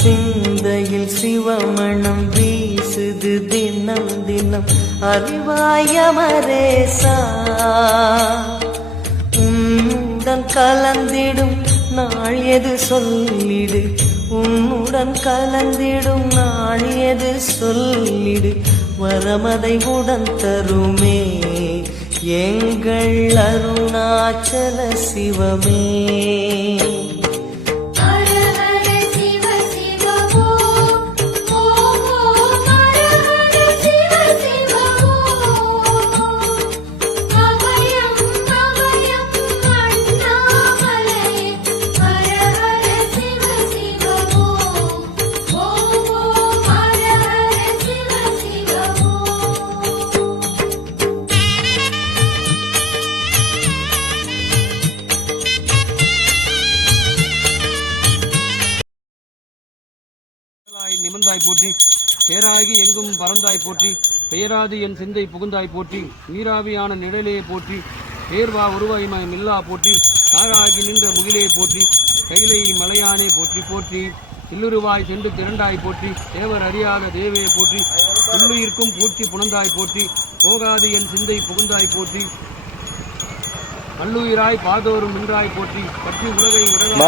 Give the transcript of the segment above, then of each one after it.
சிந்தையில் சிவமணம் வீசுது தினம் தினம் அறிவாயமரேசா உன்னுடன் கலந்திடும் நாள் எது சொல்லிடு உன்னுடன் கலந்திடும் நாள் எது சொல்லிடு வரமதை உடன் தருமே எங்கள் அருணாச்சல சிவமே. நிமிர்ந்தாய் போற்றி பேராகி எங்கும் பறந்தாய் போற்றி பெயராது என் சிந்தை புகுந்தாய் போற்றி நீராவியான நிழலையே போற்றி பேர்வா உருவாய்மை மில்லா போற்றி காராகி நின்ற முகிலே போற்றி கைலை மலையானே போற்றி போற்றி சில்லுருவாய் சென்று திரண்டாய் போற்றி தேவர் அறியாத தேவே போற்றி உள்ளுயிர்க்கும் பூச்சி புணந்தாய் போற்றி போகாது என் சிந்தை புகுந்தாய் போற்றி கல்லுயிராய் பாதோறும் நின்றாய் போற்றி பற்றி உலகை உடலாய்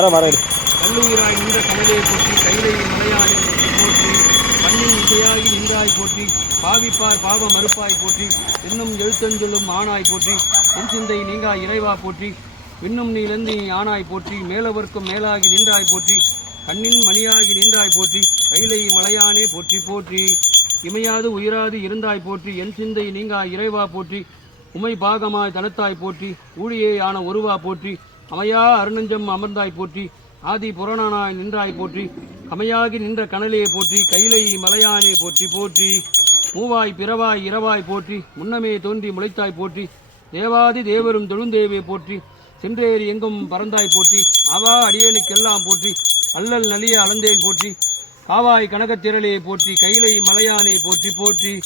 கல்லுயிராய் நின்ற கமலே போற்றி கைலை மலையானே போற்றி கண்ணின் இசையாகி நின்றாய் போற்றி பாவிப்பார் பாவ மறுப்பாய் போற்றி இன்னும் எழுத்தஞ்சொல்லும் ஆனாய் போற்றி என் சிந்தை நீங்கா இறைவா போற்றி இன்னும் நீ இழந்தி ஆனாய் போற்றி மேலவர்க்கும் மேலாகி நின்றாய் போற்றி கண்ணின் மணியாகி நின்றாய் போற்றி கைலை மலையானே போற்றி போற்றி இமையாது உயிராது இருந்தாய் போற்றி என் சிந்தை நீங்கா இறைவா போற்றி உமை பாகமாய் தனத்தாய் போற்றி ஊழியே ஆன ஒருவா போற்றி அமையா அருணஞ்சம் அமர்ந்தாய் போற்றி ஆதி புராணனாய் நின்றாய் போற்றி கமையாகி நின்ற கனலே போற்றி கைலை மலையானே போற்றி போற்றி மூவாய் பிறவாய் இரவாய் போற்றி முன்னமே தோன்றி முளைத்தாய் போற்றி தேவாதி தேவரும் தொழுந்தேவே போற்றி சென்றேறி எங்கும் பறந்தாய் போற்றி ஆவா அடியனுக்கெல்லாம் போற்றி அல்லல் நலிய அளந்தேன் போற்றி காவாய் கனகத்திரளே போற்றி கைலை மலையானே போற்றி போற்றி.